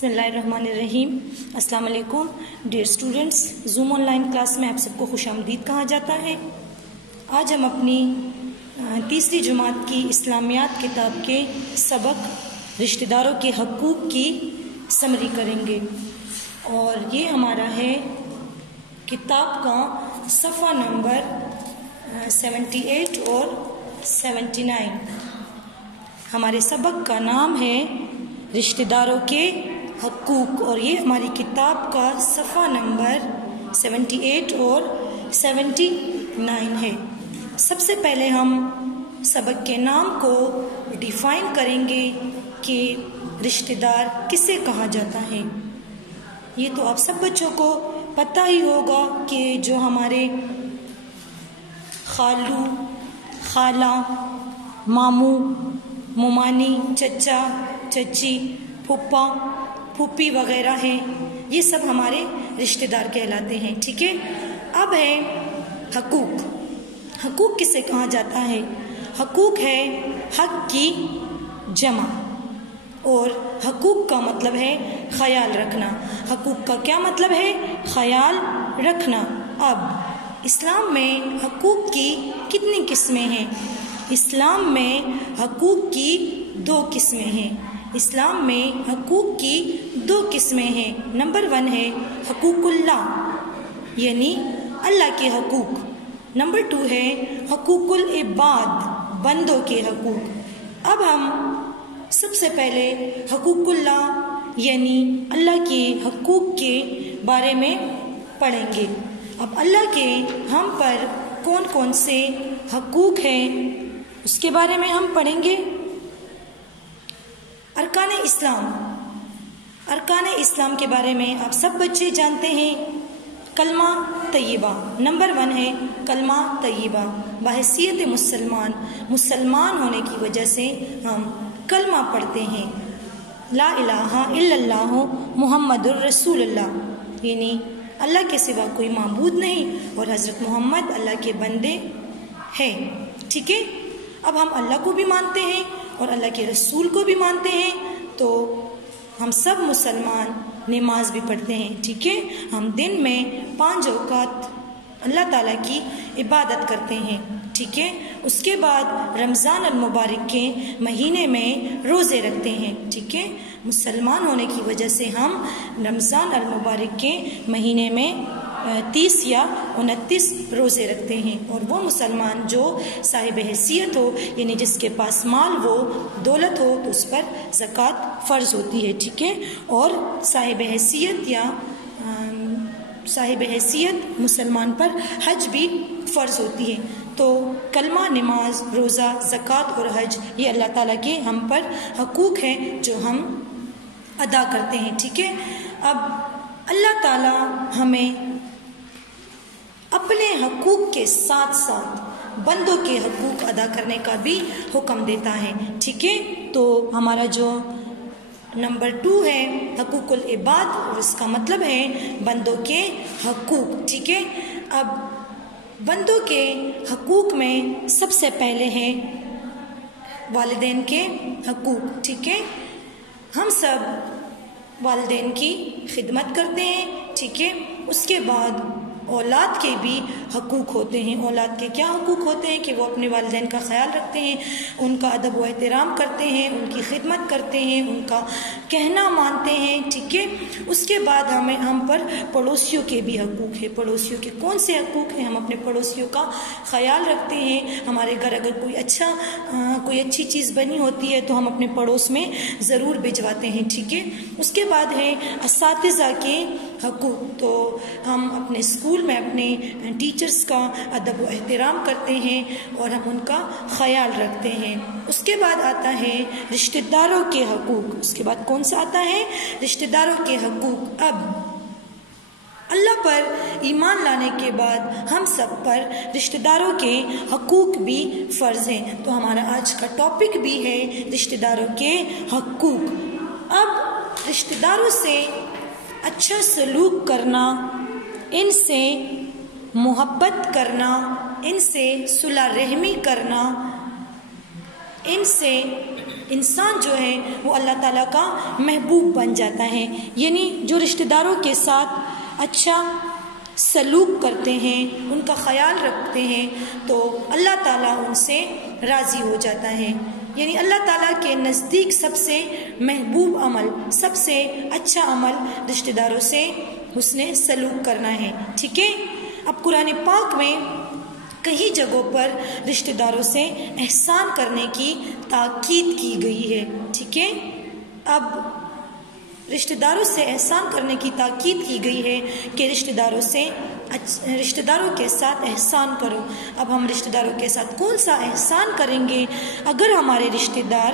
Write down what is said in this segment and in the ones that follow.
بسم اللہ الرحمن الرحیم۔ السلام علیکم dear students, zoom on line class میں آپ سب کو خوش آمدید کہا جاتا ہے۔ آج ہم اپنی تیسری جماعت کی اسلامیات کتاب کے سبق رشتہ داروں کے حقوق کی سمری کریں گے، اور یہ ہمارا ہے کتاب کا صفحہ نمبر 78 اور 79۔ ہمارے سبق کا نام ہے رشتہ داروں کے حقوق، اور یہ ہماری کتاب کا صفحہ نمبر 78 اور 79 ہے۔ سب سے پہلے ہم سبق کے نام کو ڈیفائن کریں گے کہ رشتہ دار کسے کہا جاتا ہے۔ یہ تو آپ سب بچوں کو پتہ ہی ہوگا کہ جو ہمارے خالو، خالہ، ماموں، ممانی، چچا، چچی، پھپھا، پھوپھی وغیرہ ہیں، یہ سب ہمارے رشتہ دار کہلاتے ہیں، ٹھیک ہے۔ اب ہے حقوق۔ حقوق کسے کہا جاتا ہے؟ حقوق ہے حق کی جمع، اور حقوق کا مطلب ہے خیال رکھنا۔ حقوق کا کیا مطلب ہے؟ خیال رکھنا۔ اب اسلام میں حقوق کی کتنی قسمیں ہیں؟ اسلام میں حقوق کی 2 قسمیں ہیں۔ اسلام میں حقوق کی 2 قسمیں ہیں۔ نمبر 1 ہے حقوق اللہ، یعنی اللہ کے حقوق۔ نمبر 2 ہے حقوق العباد، بندوں کے حقوق۔ اب ہم سب سے پہلے حقوق اللہ یعنی اللہ کے حقوق کے بارے میں پڑھیں گے۔ اب اللہ کے ہم پر کون کون سے حقوق ہیں اس کے بارے میں ہم پڑھیں گے۔ ارکان اسلام۔ ارکان اسلام کے بارے میں آپ سب بچے جانتے ہیں۔ کلمہ طیبہ، نمبر 1 ہے کلمہ طیبہ۔ بحیثیت مسلمان ہونے کی وجہ سے ہم کلمہ پڑھتے ہیں، لا الہ الا اللہ محمد الرسول اللہ، یعنی اللہ کے سوا کوئی معبود نہیں اور حضرت محمد اللہ کے بندے ہیں، ٹھیک ہے۔ اب ہم اللہ کو بھی مانتے ہیں اور اللہ کے رسول کو بھی مانتے ہیں، تو ہم سب مسلمان نماز بھی پڑھتے ہیں، ٹھیک ہے۔ ہم دن میں 5 اوقات اللہ تعالیٰ کی عبادت کرتے ہیں، ٹھیک ہے۔ اس کے بعد رمضان المبارک کے مہینے میں روزے رکھتے ہیں، ٹھیک ہے۔ مسلمان ہونے کی وجہ سے ہم رمضان المبارک کے مہینے میں 30 یا 29 روزے رکھتے ہیں، اور وہ مسلمان جو صاحب حیثیت ہو، یعنی جس کے پاس مال ہو، دولت ہو، تو اس پر زکوٰۃ فرض ہوتی ہے، ٹھیک ہے۔ اور صاحب حیثیت مسلمان پر حج بھی فرض ہوتی ہے۔ تو کلمہ، نماز، روزہ، زکوٰۃ اور حج یہ اللہ تعالیٰ کے ہم پر حقوق ہیں جو ہم ادا کرتے ہیں، ٹھیک ہے۔ اب اللہ تعالیٰ ہمیں اپنے حقوق کے ساتھ ساتھ بندوں کے حقوق ادا کرنے کا بھی حکم دیتا ہے، ٹھیک ہے۔ تو ہمارا جو نمبر 2 ہے حقوق العباد، اور اس کا مطلب ہے بندوں کے حقوق، ٹھیک ہے۔ اب بندوں کے حقوق میں سب سے پہلے ہیں والدین کے حقوق، ٹھیک ہے۔ ہم سب والدین کی خدمت کرتے ہیں، ٹھیک ہے۔ اس کے بعد اولاد کے بھی حقوق ہوتے ہیں۔ اولاد کے کیا حقوق ہوتے ہیں؟ کہ وہ اپنے والدین کا خیال رکھتے ہیں، ان کا ادب و احترام کرتے ہیں، ان کی خدمت کرتے ہیں، ان کا کہنا مانتے ہیں، ٹھیک ہے۔ اس کے بعد ہم پر پڑوسیوں کے بھی حقوق ہیں۔ پڑوسیوں کے کون سے حقوق ہیں؟ ہم اپنے پڑوسیوں کا خیال رکھتے ہیں۔ ہمارے گھر اگر کوئی اچھی چیز بنی ہوتی ہے تو ہم اپنے پڑوس میں ضرور بھجواتے ہیں، ٹھیک ہے۔ اس کے بعد ہے اساتذہ کے حقوق۔ تو ہم اپنے اسکول میں اپنے ٹیچرز کا ادب و احترام کرتے ہیں اور ہم ان کا خیال رکھتے ہیں۔ اس کے بعد آتا ہے رشتہ داروں کے حقوق۔ اس کے بعد کون سا آتا ہے؟ رشتہ داروں کے حقوق۔ اب اللہ پر ایمان لانے کے بعد ہم سب پر رشتہ داروں کے حقوق بھی فرض ہیں، تو ہمارا آج کا ٹاپک بھی ہے رشتہ داروں کے حقوق۔ اب رشتہ داروں سے اچھا سلوک کرنا، ان سے محبت کرنا، ان سے صلح رحمی کرنا، ان سے انسان جو ہے وہ اللہ تعالیٰ کا محبوب بن جاتا ہے. یعنی جو رشتہ داروں کے ساتھ اچھا سلوک کرتے ہیں، ان کا خیال رکھتے ہیں، تو اللہ تعالیٰ ان سے راضی ہو جاتا ہے. یعنی اللہ تعالیٰ کے نزدیک سب سے محبوب عمل، سب سے اچھا عمل رشتہ داروں سے حسن سلوک کرنا ہے. ٹھیک ہے. اب قرآن پاک میں کئی جگہوں پر رشتہ داروں سے احسان کرنے کی تاکید کی گئی ہے. ٹھیک ہے. اب رشتہ داروں سے احسان کرنے کی تاکید کی گئی ہے کہ رشتہ داروں کے ساتھ احسان کرو. اب ہم رشتہ داروں کے ساتھ کون سا احسان کریں گے؟ اگر ہمارے رشتہ دار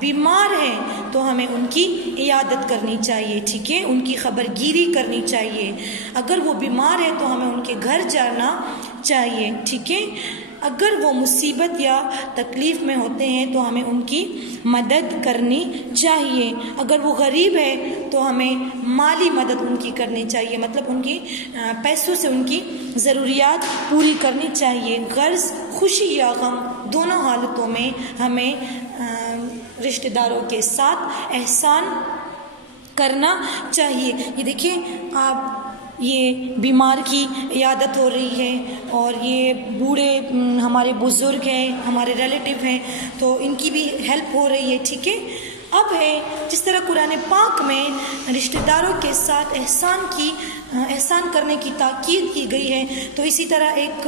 بیمار ہیں تو ہمیں ان کی عیادت کرنی چاہیے. ٹھیک ہے. ان کی خبر گیری کرنی چاہیے. اگر وہ بیمار ہے تو ہمیں ان کے گھر جانا چاہیے. ٹھیک ہے. اگر وہ مصیبت یا تکلیف میں ہوتے ہیں تو ہمیں ان کی مدد کرنی چاہیے. اگر وہ غریب ہے تو ہمیں مالی مدد ان کی کرنی چاہیے، مطلب ان کی پیسوں سے ان کی ضروریات پوری کرنی چاہیے. غرض خوشی یا غم دونوں حالتوں میں ہمیں رشتہ داروں کے ساتھ احسان کرنا چاہیے. یہ دیکھیے، آپ یہ بیمار کی عیادت ہو رہی ہے اور یہ بوڑھے ہمارے بزرگ ہیں، ہمارے ریلیٹیو ہیں، تو ان کی بھی ہیلپ ہو رہی ہے. ٹھیک ہے. اب ہے جس طرح قرآن پاک میں رشتہ داروں کے ساتھ احسان کرنے کی تاکید کی گئی ہے، تو اسی طرح ایک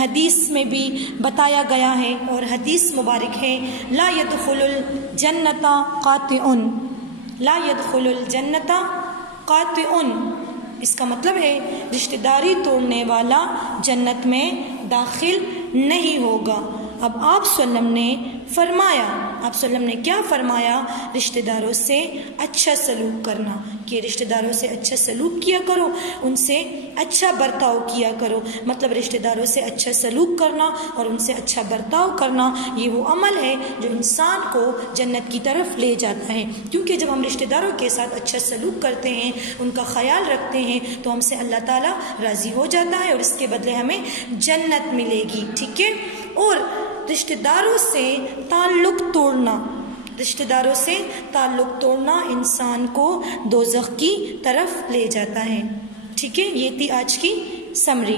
حدیث میں بھی بتایا گیا ہے، اور حدیث مبارک ہے لا يدخل الجنت قاطع، لا يدخل الجنت قاطع. اس کا مطلب ہے رشتہ داری توڑنے والا جنت میں داخل نہیں ہوگا. اب آپ صلی اللہ علیہ وسلم نے فرمایا، آپ صلی اللہ علیہ وسلم نے کیا فرمایا؟ رشتہ داروں سے اچھا سلوک کرنا، کہ رشتہ داروں سے اچھا سلوک کیا کرو، ان سے اچھا برتاؤ کیا کرو. مطلب رشتہ داروں سے اچھا سلوک کرنا اور ان سے اچھا برتاؤ کرنا، یہ وہ عمل ہے جو انسان کو جنت کی طرف لے جاتا ہے. کیونکہ جب ہم رشتہ داروں کے ساتھ اچھا سلوک کرتے ہیں، ان کا خیال رکھتے ہیں، تو ہم سے اللہ تعالیٰ راضی ہو جاتا ہے اور اس کے بدلے ہمیں جنت ملے گی. ٹھیک ہے. اور رشتہ داروں سے تعلق توڑنا، رشتہ داروں سے تعلق توڑنا انسان کو دوزخ کی طرف لے جاتا ہے. ٹھیک ہے. یہ تھی آج کی سمری.